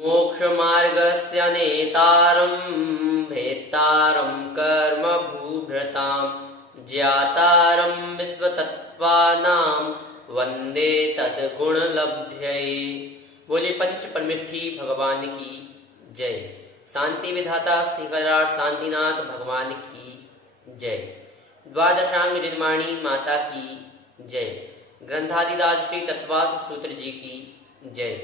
मोक्षमार्गस्य नेतारं भेत्तारं कर्मभूभृतां ज्ञातारं विश्वतत्त्वानां वन्दे तद्गुणलब्ध्यै। बोले पंच परमेष्ठी भगवान की जय। शांति विधाता श्री विराट शांतिनाथ भगवान की जय। द्वादशांग निर्माणी माता की जय। ग्रंथादिराज श्री तत्वार्थ सूत्र जी की जय।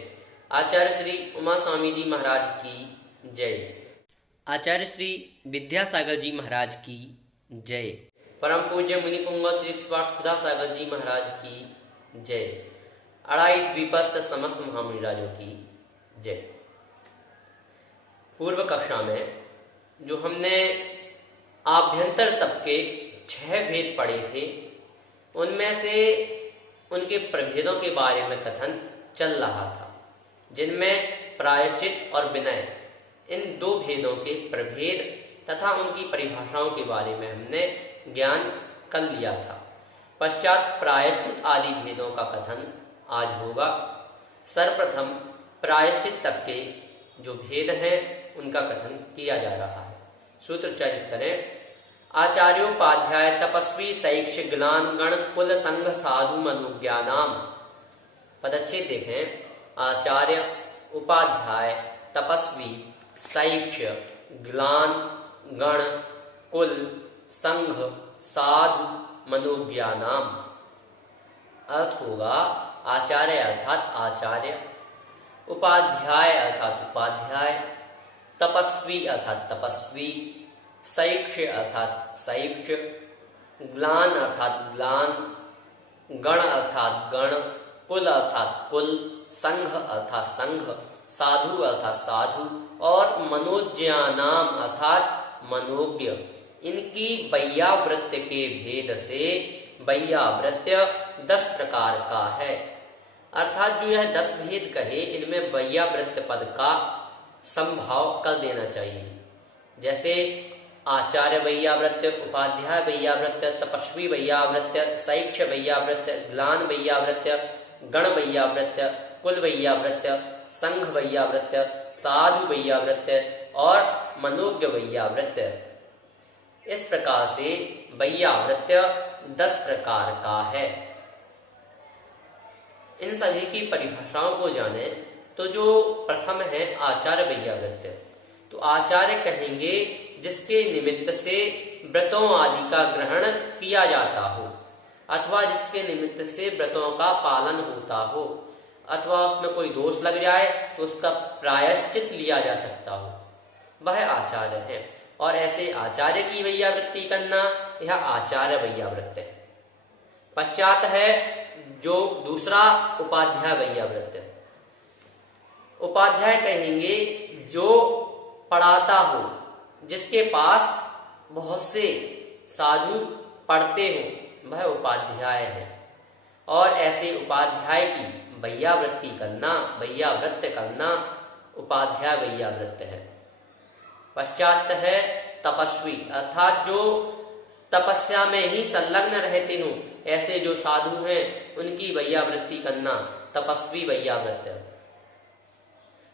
आचार्य श्री उमा स्वामी जी महाराज की जय। आचार्य श्री विद्यासागर जी महाराज की जय। परम पूज्य मुनि पुंग श्री सुधा सागर जी महाराज की जय। अड़ाई द्वीपस्थ समस्त महामुनिराजों की जय। पूर्व कक्षा में जो हमने आभ्यंतर तप के 6 भेद पढ़े थे, उनमें से उनके प्रभेदों के बारे में कथन चल रहा था, जिनमें प्रायश्चित और विनय, इन 2 भेदों के प्रभेद तथा उनकी परिभाषाओं के बारे में हमने ज्ञान कर लिया था। पश्चात प्रायश्चित आदि भेदों का कथन आज होगा। सर्वप्रथम प्रायश्चित तप के जो भेद हैं उनका कथन किया जा रहा है। सूत्र उच्चारित करें। आचार्योपाध्याय तपस्वी शैक्ष ग्लान गण कुल संघ साधु मनुज्ञानाम। पदच्छेद देखें। आचार्य, उपाध्याय, तपस्वी, शैक्ष, ग्लान, गण, कुल, संघ, साधु, मनुज्ञानाम। अर्थ होगा आचार्य अर्थात आचार्य, उपाध्याय अर्थात उपाध्याय, तपस्वी अर्थात तपस्वी, शैक्ष अर्थात शैक्ष, ग्लान अर्थात ग्लान, गण अर्थात गण, कुल अर्थात कुल, संघ अर्थात संघ, साधु अर्थात साधु और मनोज्ञानाम अर्थात मनोज्ञ। इनकी वैयावृत्य के भेद से वैयावृत्य 10 प्रकार का है। अर्थात जो यह 10 भेद कहे, इनमें वैयावृत्य पद का संभाव कर देना चाहिए। जैसे आचार्य वैयावृत्य, उपाध्याय वैयावृत्य, तपस्वी वैयावृत्य, शैक्ष वैयावृत्य, ग्लान वैयावृत्य, गण वैयावृत्य, कुल वैयावृत्य, संघ वैयावृत्य, साधु वैयावृत्य और मनोज्ञ वैयावृत्य। इस प्रकार से वैयावृत्य 10 प्रकार का है। इन सभी की परिभाषाओं को जाने तो जो प्रथम है आचार्य वैयावृत्य, तो आचार्य कहेंगे जिसके निमित्त से व्रतों आदि का ग्रहण किया जाता हो, अथवा जिसके निमित्त से व्रतों का पालन होता हो, अथवा उसमें कोई दोष लग जाए तो उसका प्रायश्चित लिया जा सकता हो, वह आचार्य है। और ऐसे आचार्य की वैयावृत्ति करना, यह आचार्य वैयावृत्य है। पश्चात है जो दूसरा उपाध्याय वैयावृत्य। उपाध्याय कहेंगे जो पढ़ाता हो, जिसके पास बहुत से साधु पढ़ते हो, वह उपाध्याय है। और ऐसे उपाध्याय की वैयावृत्ति करना, वैयावृत्य करना उपाध्याय वैयावृत्य है। पश्चात है तपस्वी, अर्थात जो तपस्या में ही संलग्न रहते हो, ऐसे जो साधु हैं उनकी वैयावृत्ति करना तपस्वी वैयावृत्य।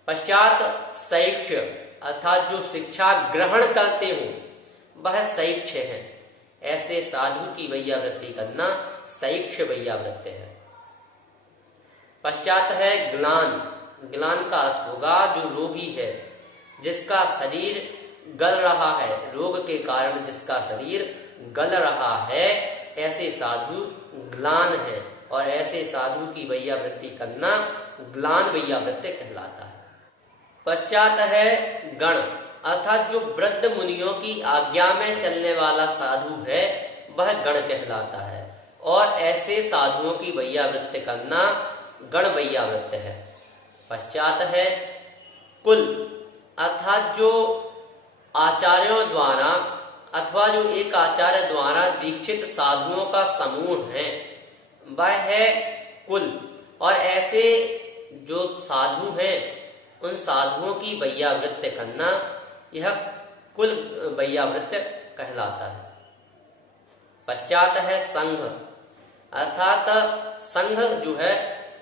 पश्चात शैक्ष, अर्थात जो शिक्षा ग्रहण करते हो, वह शैक्ष है। ऐसे साधु की वैयावृत्ति करना शैक्ष वैयावृत्य है। पश्चात है ग्लान। ग्लान का अर्थ होगा जो रोगी है, जिसका शरीर गल रहा है, रोग के कारण जिसका शरीर गल रहा है, ऐसे साधु ग्लान है। और ऐसे साधु की वैयावृत्ति करना ग्लान वैयावृत्य कहलाता है। पश्चात है गण, अर्थात जो वृद्ध मुनियों की आज्ञा में चलने वाला साधु है, वह गण कहलाता है। और ऐसे साधुओं की वैयावृत्य करना गण वैयावृत्य है। पश्चात है कुल, अर्थात जो आचार्यों द्वारा अथवा जो एक आचार्य द्वारा दीक्षित साधुओं का समूह है, वह है कुल। और ऐसे जो साधु हैं, उन साधुओं की वैयावृत्य करना, यह कुल वैयावृत्य कहलाता है। पश्चात है संघ, अर्थात संघ जो है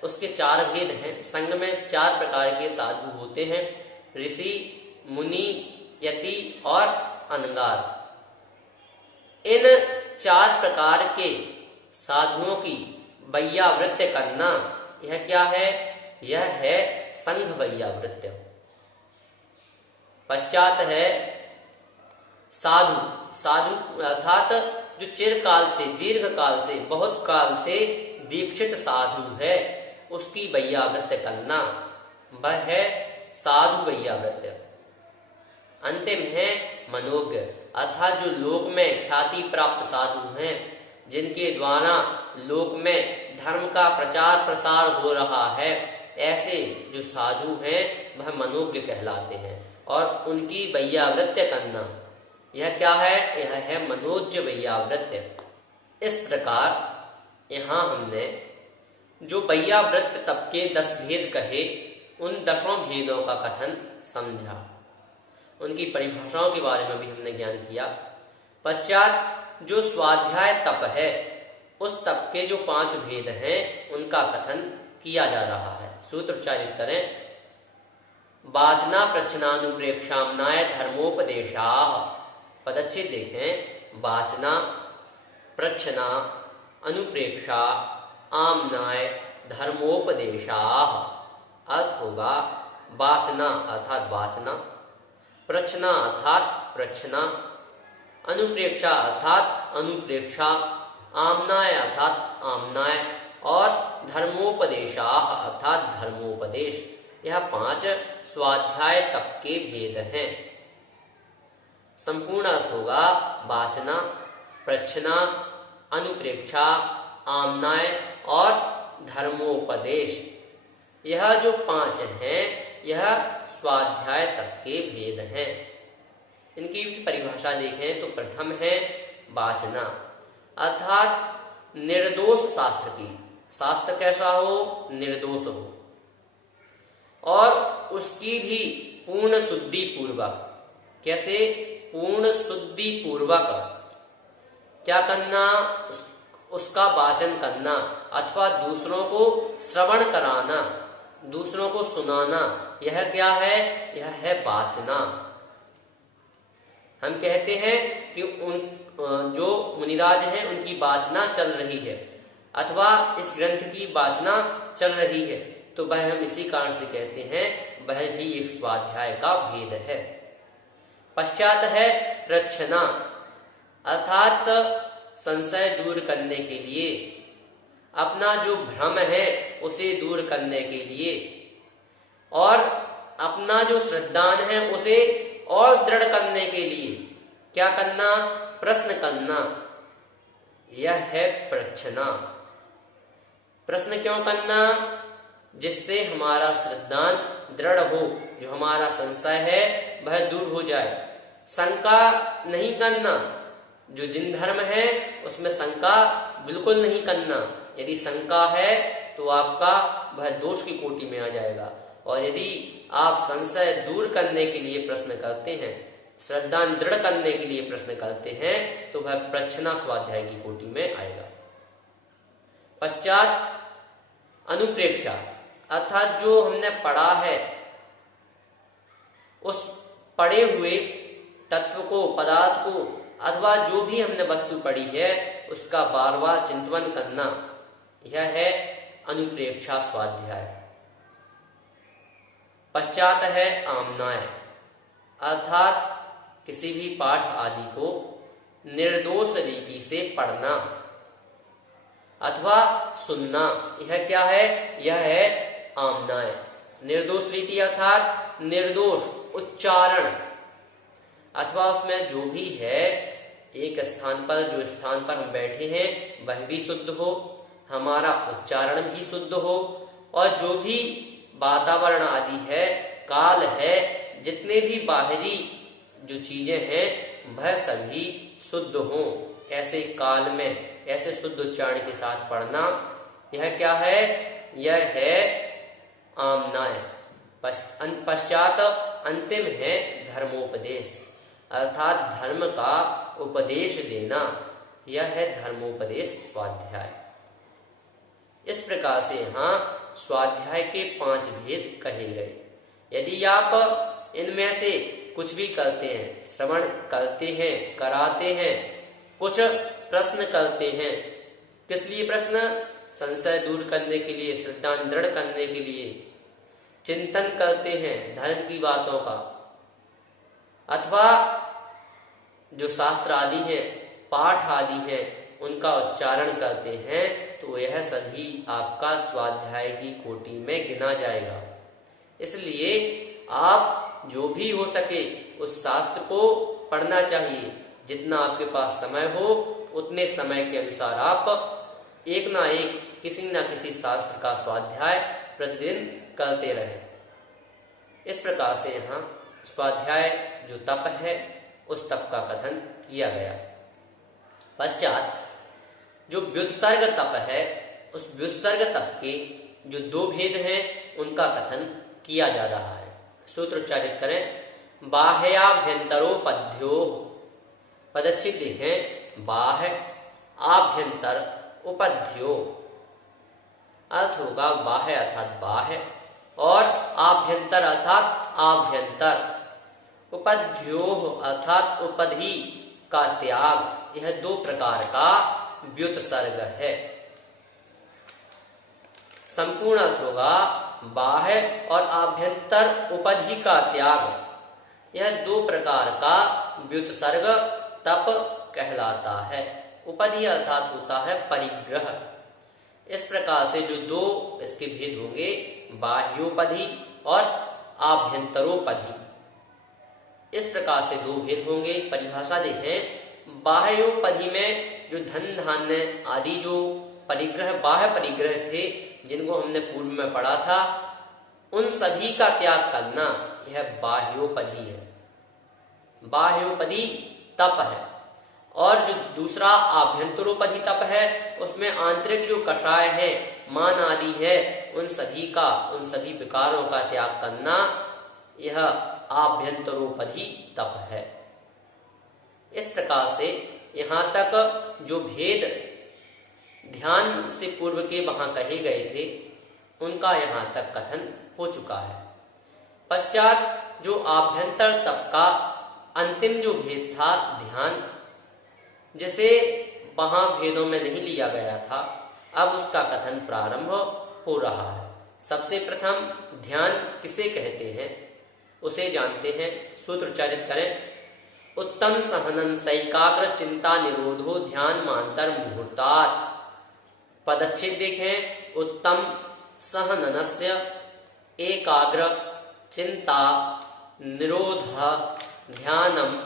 उसके 4 भेद हैं। संघ में 4 प्रकार के साधु होते हैं, ऋषि, मुनि, यति और अनगार। इन 4 प्रकार के साधुओं की वैयावृत्य करना, यह क्या है? यह है संघ वैयावृत्य। पश्चात है साधु। साधु अर्थात जो चिरकाल से, दीर्घ काल से, बहुत काल से दीक्षित साधु है, उसकी वैयावृत्य करना, वह है साधु वैयावृत्य। अंतिम है मनोज्ञ, अर्थात जो लोक में ख्याति प्राप्त साधु हैं, जिनके द्वारा लोक में धर्म का प्रचार प्रसार हो रहा है, ऐसे जो साधु हैं वह मनोज्ञ कहलाते हैं। और उनकी वैयावृत्य करना, यह क्या है? यह है मनोज्य वैयावृत्य। इस प्रकार यहाँ हमने जो वैयावृत्त तप के 10 भेद कहे, उन 10 भेदों का कथन समझा, उनकी परिभाषाओं के बारे में भी हमने ज्ञान किया। पश्चात जो स्वाध्याय तप है, उस तप के जो 5 भेद हैं, उनका कथन किया जा रहा है। सूत्र उच्चारित करें। वाचना प्रच्छनानुप्रेक्षामनाय धर्मोपदेशाः। पदच्छेद देखें। वाचना, प्रच्छना, अनुप्रेक्षा, आमनाय, धर्मोपदेशाः। अर्थ होगा वाचना अर्थात वाचना, प्रच्छना अर्थात प्रच्छना, अनुप्रेक्षा अर्थात अनुप्रेक्षा, आमनाय अर्थात आमनाय और धर्मोपदेशाः अर्थात धर्मोपदेश। यह 5 स्वाध्याय तप के भेद हैं। संपूर्ण अर्थ होगा वाचना, प्रच्छना, अनुप्रेक्षा, आमनाय और धर्मोपदेश। यह जो 5 हैं, यह स्वाध्याय तप के भेद हैं। इनकी भी परिभाषा देखें तो प्रथम है वाचना, अर्थात निर्दोष शास्त्र की। शास्त्र कैसा हो? निर्दोष हो, और उसकी भी पूर्ण शुद्धि पूर्वक। कैसे? पूर्ण शुद्धि पूर्वक क्या करना? उसका वाचन करना, अथवा दूसरों को श्रवण कराना, दूसरों को सुनाना। यह क्या है? यह है वाचना। हम कहते हैं कि जो मुनिराज हैं, उनकी वाचना चल रही है, अथवा इस ग्रंथ की वाचना चल रही है, तो वह हम इसी कारण से कहते हैं वह भी एक स्वाध्याय का भेद है। पश्चात है प्रच्छना, अर्थात संशय दूर करने के लिए, अपना जो भ्रम है उसे दूर करने के लिए, और अपना जो श्रद्धान है उसे और दृढ़ करने के लिए क्या करना? प्रश्न करना। यह है प्रच्छना। प्रश्न क्यों करना? जिससे हमारा श्रद्धान दृढ़ हो, जो हमारा संशय है वह दूर हो जाए। शंका नहीं करना, जो जिन धर्म है उसमें शंका बिल्कुल नहीं करना। यदि शंका है तो आपका वह दोष की कोटि में आ जाएगा, और यदि आप संशय दूर करने के लिए प्रश्न करते हैं, श्रद्धान दृढ़ करने के लिए प्रश्न करते हैं, तो वह प्रच्छना स्वाध्याय की कोटि में आएगा। पश्चात अनुप्रेक्षा, अर्थात जो हमने पढ़ा है उस पढ़े हुए तत्व को, पदार्थ को, अथवा जो भी हमने वस्तु पढ़ी है उसका बार बार चिंतन करना, यह है अनुप्रेक्षा स्वाध्याय। पश्चात है आमनाय, अर्थात किसी भी पाठ आदि को निर्दोष रीति से पढ़ना अथवा सुनना। यह क्या है? यह है आमनाय। निर्दोष रीति अर्थात निर्दोष उच्चारण, अथवा उसमें जो भी है, एक स्थान पर, जो स्थान पर हम बैठे हैं वह भी शुद्ध हो, हमारा उच्चारण भी शुद्ध हो, और जो भी वातावरण आदि है, काल है, जितने भी बाहरी जो चीजें हैं वह सभी शुद्ध हों। ऐसे काल में ऐसे शुद्ध उच्चारण के साथ पढ़ना, यह क्या है? यह है आमनाय। पश्चात अंतिम है धर्मोपदेश, अर्थात धर्म का उपदेश देना, यह है धर्मोपदेश स्वाध्याय। इस प्रकार से यहाँ स्वाध्याय के 5 भेद कहे गए। यदि आप इनमें से कुछ भी करते हैं, श्रवण करते हैं, कराते हैं, कुछ प्रश्न करते हैं, किस लिए प्रश्न? संशय दूर करने के लिए, श्रद्धा दृढ़ करने के लिए, चिंतन करते हैं धर्म की बातों का, अथवा जो शास्त्र आदि हैं, पाठ आदि हैं, उनका उच्चारण करते हैं, तो यह सभी आपका स्वाध्याय की कोटि में गिना जाएगा। इसलिए आप जो भी हो सके उस शास्त्र को पढ़ना चाहिए। जितना आपके पास समय हो उतने समय के अनुसार आप एक ना एक किसी न किसी शास्त्र का स्वाध्याय प्रतिदिन करते रहें। इस प्रकार से यहाँ स्वाध्याय जो तप है उस तप का कथन किया गया। पश्चात जो व्युत्सर्ग तप है, उस व्युत्सर्ग तप के जो 2 भेद हैं उनका कथन किया जा रहा है। सूत्र उच्चारित करें। बाह्याभ्यंतरोपध्यो, पदच्छेद देखें, बाह्य आभ्यंतर उपध्यो, अर्थ होगा बाह्य अर्थात बाह्य और आभ्यंतर अर्थात आभ्यंतर, उपध्यो अर्थात उपधि का त्याग। यह 2 प्रकार का व्युत्सर्ग है। संपूर्ण अर्थ होगा बाह्य और आभ्यंतर उपधि का त्याग। यह 2 प्रकार का व्युत्सर्ग तप कहलाता है। उपधि अर्थात होता है परिग्रह। इस प्रकार से जो 2 इसके भेद होंगे, बाह्योपधि और आभ्यंतरोपधि, इस प्रकार से 2 भेद होंगे। परिभाषा देखें। बाह्योपधि में जो धन धान्य आदि जो परिग्रह, बाह्य परिग्रह थे, जिनको हमने पूर्व में पढ़ा था, उन सभी का त्याग करना, यह बाह्योपधि है, बाह्योपधि तप है। और जो दूसरा आभ्यंतरोपधि तप है, उसमें आंतरिक जो कषाय है, मान आदि है, उन सभी विकारों का त्याग करना, यह आभ्यंतरोपधि तप है। इस प्रकार से यहाँ तक जो भेद ध्यान से पूर्व के वहां कहे गए थे, उनका यहाँ तक कथन हो चुका है। पश्चात जो आभ्यंतर तप का अंतिम जो भेद था, ध्यान, जिसे वहां भेदों में नहीं लिया गया था, अब उसका कथन प्रारंभ हो रहा है। सबसे प्रथम ध्यान किसे कहते हैं उसे जानते हैं। सूत्र उच्चारित करें। उत्तम सहनन सैकाग्र चिंता निरोधो ध्यान मांतर मुहूर्तात्। पदच्छेद देखें। उत्तम सहननस्य एकाग्र चिंता निरोध ध्यानम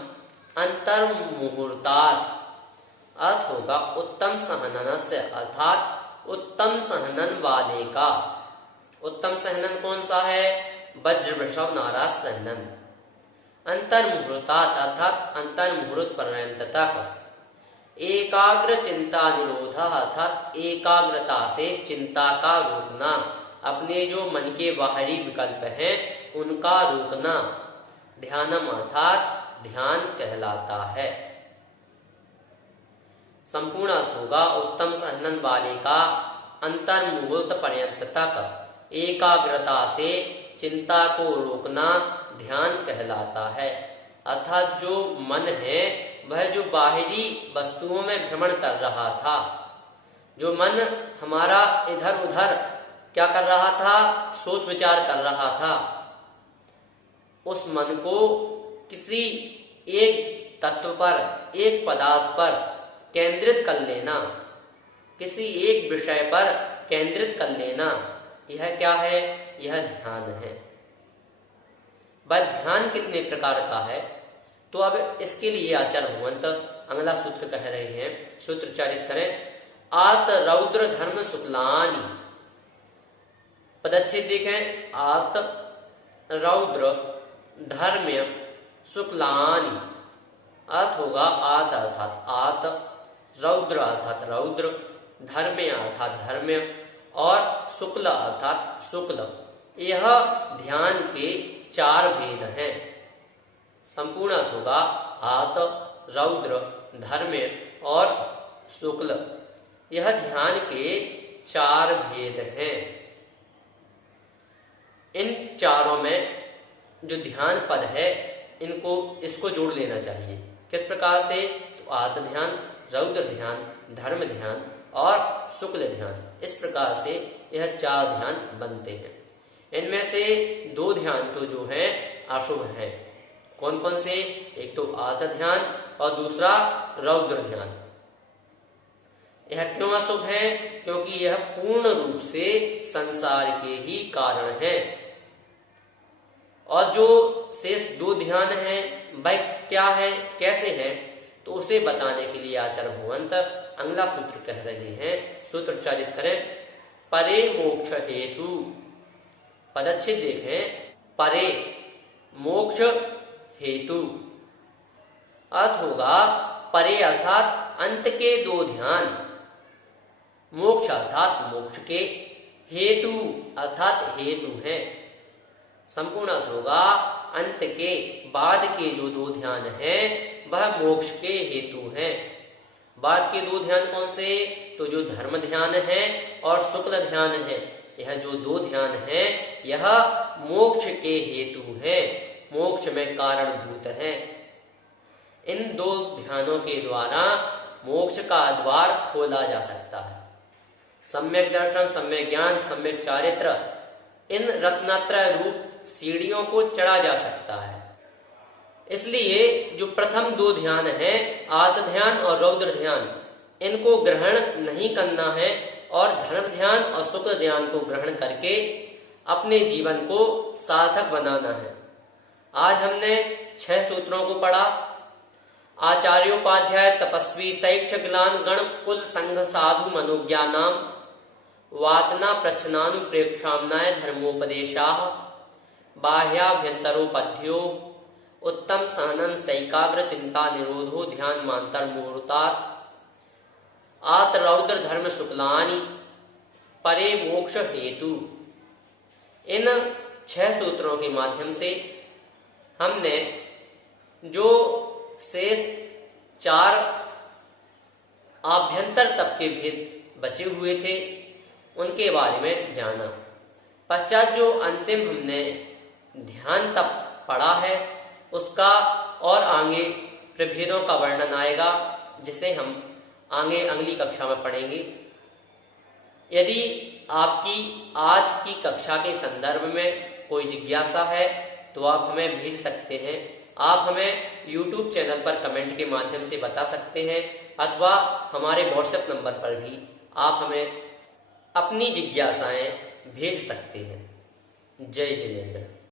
अंतर्मुहूर्तात्। अर्थ होगा उत्तम सहननस्य अर्थात उत्तम सहनन वाले का। उत्तम सहनन कौन सा है? वज्र वृषभ नाराज सहनन। अंतर्मुहूर्तात् अर्थात अंतर्मुहूर्त पर्यंत तक। एकाग्र चिंता निरोध अर्थात एकाग्रता से चिंता का रोकना, अपने जो मन के बाहरी विकल्प हैं उनका रोकना, ध्यानम अर्थात ध्यान कहलाता है। संपूर्ण अर्थ होगा उत्तम सहनन वाले का अंतर्मुहूर्त पर्यंत तक एकाग्रता से चिंता को रोकना ध्यान कहलाता है। अर्थात जो मन है वह जो बाहरी वस्तुओं में भ्रमण कर रहा था, जो मन हमारा इधर उधर क्या कर रहा था, सोच विचार कर रहा था, उस मन को किसी एक तत्व पर, एक पदार्थ पर केंद्रित कर लेना, किसी एक विषय पर केंद्रित कर लेना, यह क्या है? यह ध्यान है। वह ध्यान कितने प्रकार का है? तो अब इसके लिए आचार्य भगवंत अगला सूत्र कह रहे हैं। सूत्र उच्चारित करें। आत रौद्र धर्म शुक्लानि। पदच्छेद देखें। आत रौद्र धर्म शुक्लानि। अर्थ होगा आत अर्थात आत, रौद्र अर्थात रौद्र, धर्म अर्थात धर्म और शुक्ल अर्थात शुक्ल। यह ध्यान के 4 भेद हैं। संपूर्ण अर्थ होगा आत, रौद्र, धर्म और शुक्ल। यह ध्यान के 4 भेद हैं। इन चारों में जो ध्यान पद है इसको जोड़ लेना चाहिए। किस प्रकार से? तो आत ध्यान, रौद्र ध्यान, धर्म ध्यान और शुक्ल ध्यान, इस प्रकार से यह 4 ध्यान बनते हैं। इनमें से 2 ध्यान तो जो हैं अशुभ हैं। कौन कौन से? एक तो आत ध्यान और दूसरा रौद्र ध्यान। यह क्यों अशुभ है? क्योंकि यह पूर्ण रूप से संसार के ही कारण है। और जो शेष 2 ध्यान हैं वह क्या है, कैसे है? तो उसे बताने के लिए आचार्य भगवंत अगला सूत्र कह रहे हैं। सूत्र उच्चारित करें। परे मोक्ष हेतु, पदच्छेद देखें। परे मोक्ष हेतु अर्थ होगा परे अर्थात अंत के 2 ध्यान, मोक्ष अर्थात मोक्ष के, हेतु अर्थात हेतु हैं। संपूर्ण अर्थ होगा अंत के बाद के जो 2 ध्यान हैं वह मोक्ष के हेतु हैं। बाद के 2 ध्यान कौन से? तो जो धर्म ध्यान है और शुक्ल ध्यान है, यह जो 2 ध्यान हैं यह मोक्ष के हेतु हैं, मोक्ष में कारणभूत हैं। इन 2 ध्यानों के द्वारा मोक्ष का द्वार खोला जा सकता है। सम्यक दर्शन, सम्यक ज्ञान, सम्यक चारित्र, इन रत्नत्रय रूप सीढ़ियों को चढ़ा जा सकता है। इसलिए जो प्रथम 2 ध्यान हैं, आत ध्यान और रौद्र ध्यान, इनको ग्रहण नहीं करना है और धर्म ध्यान और शुक्ल ध्यान को ग्रहण करके अपने जीवन को सार्थक बनाना है। आज हमने 6 सूत्रों को पढ़ा। आचार्योपाध्याय तपस्वी शैक्ष ग्लान गण कुल संघ साधु मनोज्ञानाम वाचना प्रच्छनानुप्रेक्षामनाय धर्मोपदेशाः बाह्याभ्यंतरोपध्यो उत्तम सहनन सैकाग्र चिंता निरोधो ध्यान मांतर मुहूर्तात् आत रौद्र धर्म शुक्लानि परे मोक्ष हेतु। इन 6 सूत्रों के माध्यम से हमने जो शेष 4 आभ्यंतर तप के भेद बचे हुए थे उनके बारे में जाना। पश्चात जो अंतिम हमने ध्यान तप पढ़ा है उसका और आगे प्रभेदों का वर्णन आएगा, जिसे हम आगे अगली कक्षा में पढ़ेंगे। यदि आपकी आज की कक्षा के संदर्भ में कोई जिज्ञासा है तो आप हमें भेज सकते हैं। आप हमें YouTube चैनल पर कमेंट के माध्यम से बता सकते हैं अथवा हमारे व्हाट्सएप नंबर पर भी आप हमें अपनी जिज्ञासाएं भेज सकते हैं। जय जिनेंद्र।